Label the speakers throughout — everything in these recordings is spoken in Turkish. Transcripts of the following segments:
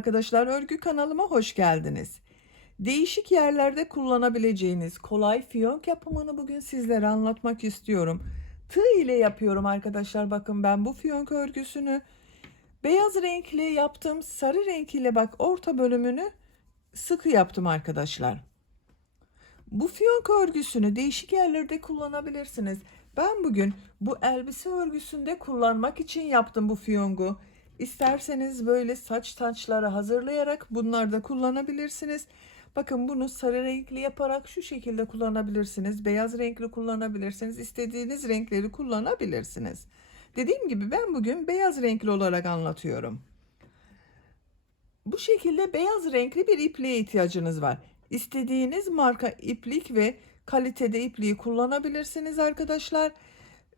Speaker 1: arkadaşlar örgü kanalıma hoş geldiniz. Değişik yerlerde kullanabileceğiniz kolay fiyonk yapımını bugün sizlere anlatmak istiyorum. Tığ ile yapıyorum arkadaşlar bakın ben bu fiyonk örgüsünü beyaz renkli yaptım sarı renkiyle bak orta bölümünü sıkı yaptım arkadaşlar. Bu fiyonk örgüsünü değişik yerlerde kullanabilirsiniz. Ben bugün bu elbise örgüsünde kullanmak için yaptım bu fiyongu. İsterseniz böyle saç taçları hazırlayarak bunlar da kullanabilirsiniz. Bakın bunu sarı renkli yaparak şu şekilde kullanabilirsiniz. Beyaz renkli kullanabilirsiniz. İstediğiniz renkleri kullanabilirsiniz. Dediğim gibi ben bugün beyaz renkli olarak anlatıyorum. Bu şekilde beyaz renkli bir ipliğe ihtiyacınız var. İstediğiniz marka iplik ve kalitede ipliği kullanabilirsiniz arkadaşlar.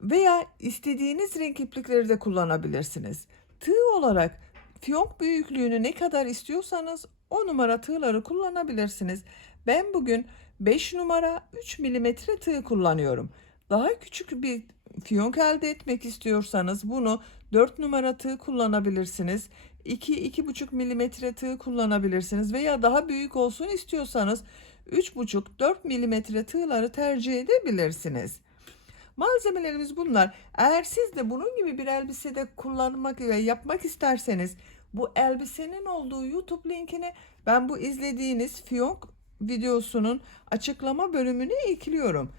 Speaker 1: Veya istediğiniz renk iplikleri de kullanabilirsiniz. Tığ olarak fiyonk büyüklüğünü ne kadar istiyorsanız o numara tığları kullanabilirsiniz. Ben bugün 5 numara 3 mm tığ kullanıyorum. Daha küçük bir fiyonk elde etmek istiyorsanız bunu 4 numara tığ kullanabilirsiniz. 2-2,5 mm tığ kullanabilirsiniz veya daha büyük olsun istiyorsanız 3,5-4 mm tığları tercih edebilirsiniz. Malzemelerimiz bunlar. Eğer siz de bunun gibi bir elbisede kullanmak ve yapmak isterseniz bu elbisenin olduğu YouTube linkini ben bu izlediğiniz fiyonk videosunun açıklama bölümüne ekliyorum.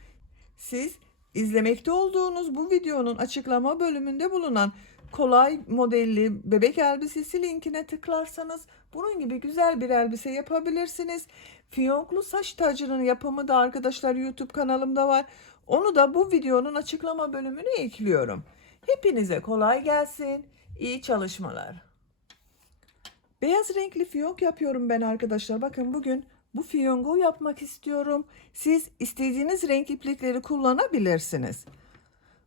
Speaker 1: Siz izlemekte olduğunuz bu videonun açıklama bölümünde bulunan kolay modelli bebek elbisesi linkine tıklarsanız bunun gibi güzel bir elbise yapabilirsiniz. Fiyonklu saç tacının yapımı da arkadaşlar YouTube kanalımda var. Onu da bu videonun açıklama bölümüne ekliyorum. Hepinize kolay gelsin. İyi çalışmalar. Beyaz renkli fiyonk yapıyorum ben arkadaşlar. Bakın bugün bu fiyongu yapmak istiyorum. Siz istediğiniz renk iplikleri kullanabilirsiniz.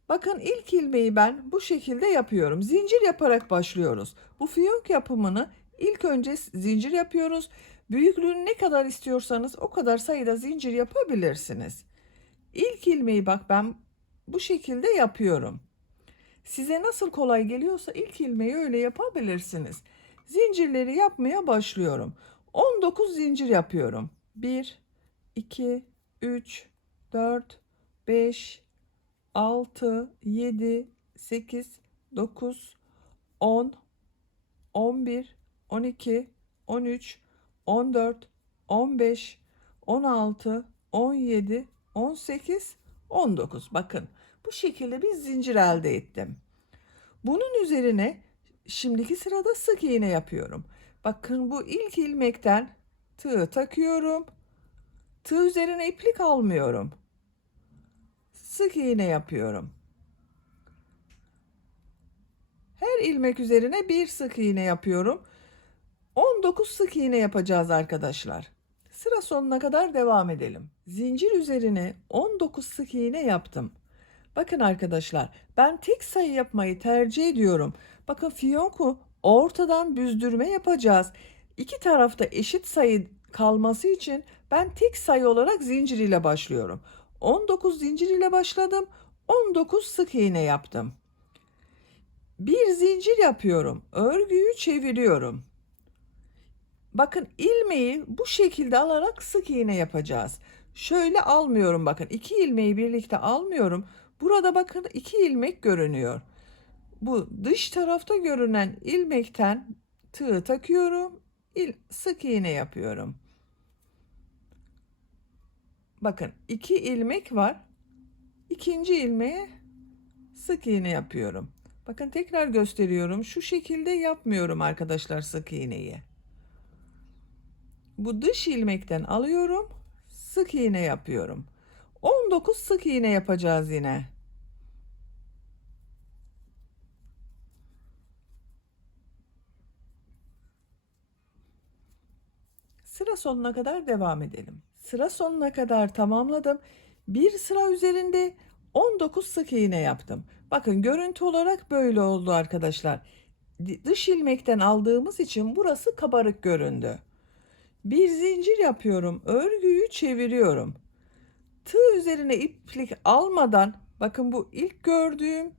Speaker 1: Bakın ilk ilmeği ben bu şekilde yapıyorum. Zincir yaparak başlıyoruz. Bu fiyonk yapımını ilk önce zincir yapıyoruz. Büyüklüğünü ne kadar istiyorsanız o kadar sayıda zincir yapabilirsiniz. İlk ilmeği bak ben bu şekilde yapıyorum. Size nasıl kolay geliyorsa ilk ilmeği öyle yapabilirsiniz. Zincirleri yapmaya başlıyorum. 19 zincir yapıyorum. 1 2 3 4 5 6, 7, 8, 9, 10, 11, 12, 13, 14, 15, 16, 17, 18, 19. Bakın bu şekilde bir zincir elde ettim. Bunun üzerine şimdiki sırada sık iğne yapıyorum. Bakın bu ilk ilmekten tığ takıyorum. Tığ üzerine iplik almıyorum sık iğne yapıyorum. Her ilmek üzerine bir sık iğne yapıyorum. 19 sık iğne yapacağız arkadaşlar. Sıra sonuna kadar devam edelim. Zincir üzerine 19 sık iğne yaptım. Bakın arkadaşlar ben tek sayı yapmayı tercih ediyorum. Bakın fiyonku ortadan büzdürme yapacağız. İki tarafta eşit sayı kalması için ben tek sayı olarak zincir ile başlıyorum. 19 zincir ile başladım. 19 sık iğne yaptım. Bir zincir yapıyorum. Örgüyü çeviriyorum. Bakın ilmeği bu şekilde alarak sık iğne yapacağız. Şöyle almıyorum bakın. iki ilmeği birlikte almıyorum. Burada bakın iki ilmek görünüyor. Bu dış tarafta görünen ilmekten tığı takıyorum. sık iğne yapıyorum. Bakın iki ilmek var. İkinci ilmeğe sık iğne yapıyorum. Bakın tekrar gösteriyorum. Şu şekilde yapmıyorum arkadaşlar sık iğneyi. Bu dış ilmekten alıyorum. Sık iğne yapıyorum. 19 sık iğne yapacağız yine. Sıra sonuna kadar devam edelim sıra sonuna kadar tamamladım. Bir sıra üzerinde 19 sık iğne yaptım. Bakın görüntü olarak böyle oldu arkadaşlar. Dış ilmekten aldığımız için burası kabarık göründü. Bir zincir yapıyorum. Örgüyü çeviriyorum. Tığ üzerine iplik almadan bakın bu ilk gördüğüm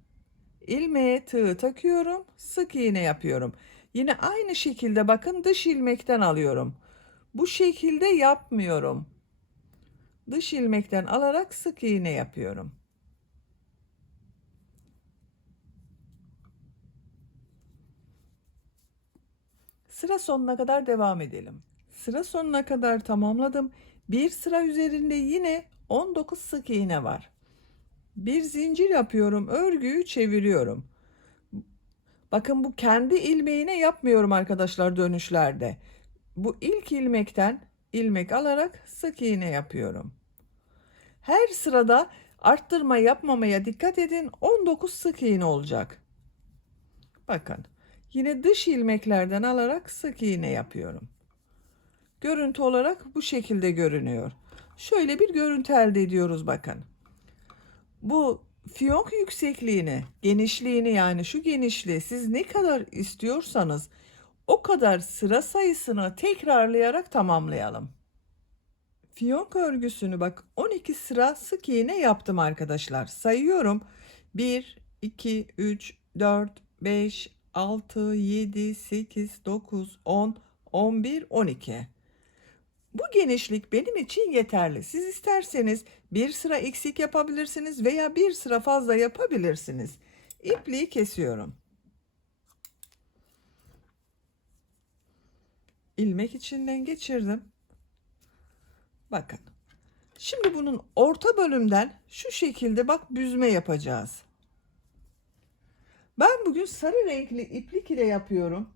Speaker 1: ilmeğe tığı takıyorum. Sık iğne yapıyorum. Yine aynı şekilde bakın dış ilmekten alıyorum. Bu şekilde yapmıyorum dış ilmekten alarak sık iğne yapıyorum. Sıra sonuna kadar devam edelim. Sıra sonuna kadar tamamladım. Bir sıra üzerinde yine 19 sık iğne var. Bir zincir yapıyorum, örgüyü çeviriyorum. Bakın bu kendi ilmeğine yapmıyorum arkadaşlar dönüşlerde. Bu ilk ilmekten ilmek alarak sık iğne yapıyorum. Her sırada arttırma yapmamaya dikkat edin. 19 sık iğne olacak. Bakın. Yine dış ilmeklerden alarak sık iğne yapıyorum. Görüntü olarak bu şekilde görünüyor. Şöyle bir görüntü elde ediyoruz bakın. Bu fiyonk yüksekliğini, genişliğini yani şu genişliği siz ne kadar istiyorsanız o kadar sıra sayısını tekrarlayarak tamamlayalım. Fiyonk örgüsünü bak 12 sıra sık iğne yaptım arkadaşlar. Sayıyorum. 1, 2, 3, 4, 5, 6, 7, 8, 9, 10, 11, 12. Bu genişlik benim için yeterli. Siz isterseniz bir sıra eksik yapabilirsiniz veya bir sıra fazla yapabilirsiniz. İpliği kesiyorum. ilmek içinden geçirdim. Bakın. Şimdi bunun orta bölümden şu şekilde bak büzme yapacağız. Ben bugün sarı renkli iplik ile yapıyorum.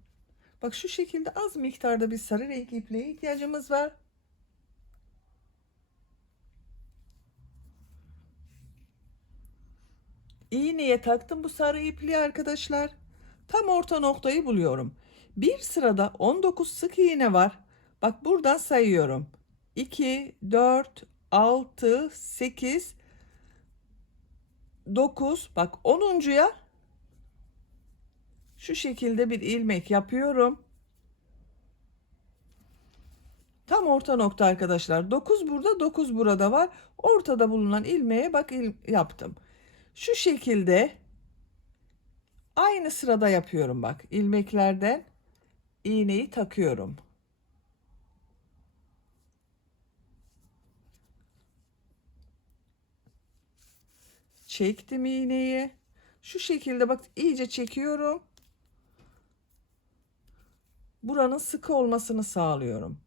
Speaker 1: Bak şu şekilde az miktarda bir sarı renk ipliğe ihtiyacımız var. İğneye taktım bu sarı ipliği arkadaşlar. Tam orta noktayı buluyorum. Bir sırada 19 sık iğne var. Bak buradan sayıyorum. 2, 4, 6, 8, 9. Bak 10'uncuya şu şekilde bir ilmek yapıyorum. Tam orta nokta arkadaşlar. 9 burada, 9 burada var. Ortada bulunan ilmeğe bak il yaptım. Şu şekilde aynı sırada yapıyorum bak ilmeklerden iğneyi takıyorum. Çektim iğneyi. Şu şekilde bak iyice çekiyorum. Buranın sıkı olmasını sağlıyorum.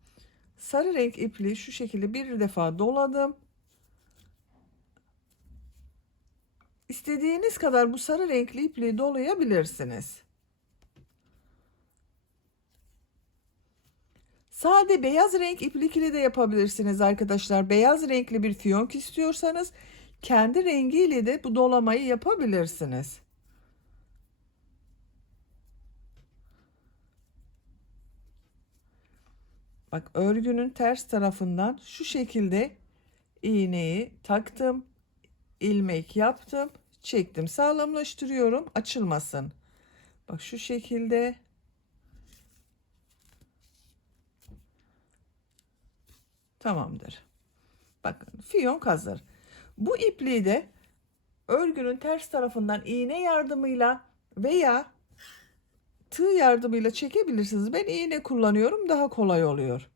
Speaker 1: Sarı renk ipli şu şekilde bir defa doladım. İstediğiniz kadar bu sarı renkli ipliği dolayabilirsiniz. Sade beyaz renk iplik ile de yapabilirsiniz arkadaşlar. Beyaz renkli bir fiyonk istiyorsanız kendi rengiyle de bu dolamayı yapabilirsiniz. Bak örgünün ters tarafından şu şekilde iğneyi taktım. ilmek yaptım. Çektim. Sağlamlaştırıyorum. Açılmasın. Bak şu şekilde Tamamdır. Bakın fiyonk hazır. Bu ipliği de örgünün ters tarafından iğne yardımıyla veya tığ yardımıyla çekebilirsiniz. Ben iğne kullanıyorum daha kolay oluyor.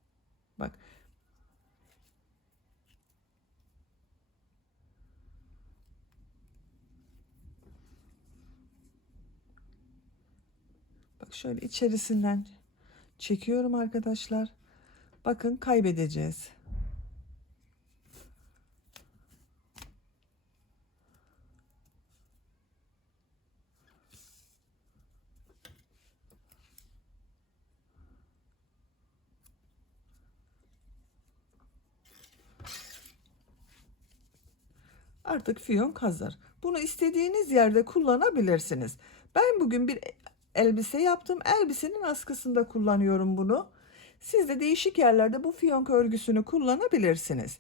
Speaker 1: Bak. Bak şöyle içerisinden çekiyorum arkadaşlar. Bakın kaybedeceğiz. artık fiyon kazar. Bunu istediğiniz yerde kullanabilirsiniz. Ben bugün bir elbise yaptım. Elbisenin askısında kullanıyorum bunu. Siz de değişik yerlerde bu fiyonk örgüsünü kullanabilirsiniz.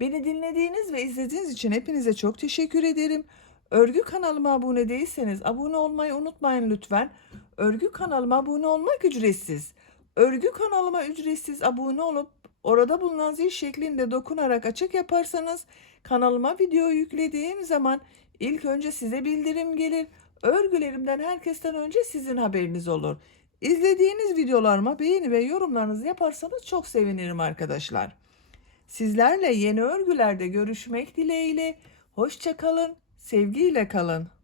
Speaker 1: Beni dinlediğiniz ve izlediğiniz için hepinize çok teşekkür ederim. Örgü kanalıma abone değilseniz abone olmayı unutmayın lütfen. Örgü kanalıma abone olmak ücretsiz. Örgü kanalıma ücretsiz abone olup orada bulunan zil şeklinde dokunarak açık yaparsanız kanalıma video yüklediğim zaman ilk önce size bildirim gelir. Örgülerimden herkesten önce sizin haberiniz olur. İzlediğiniz videolarıma beğeni ve yorumlarınızı yaparsanız çok sevinirim arkadaşlar. Sizlerle yeni örgülerde görüşmek dileğiyle. Hoşça kalın, sevgiyle kalın.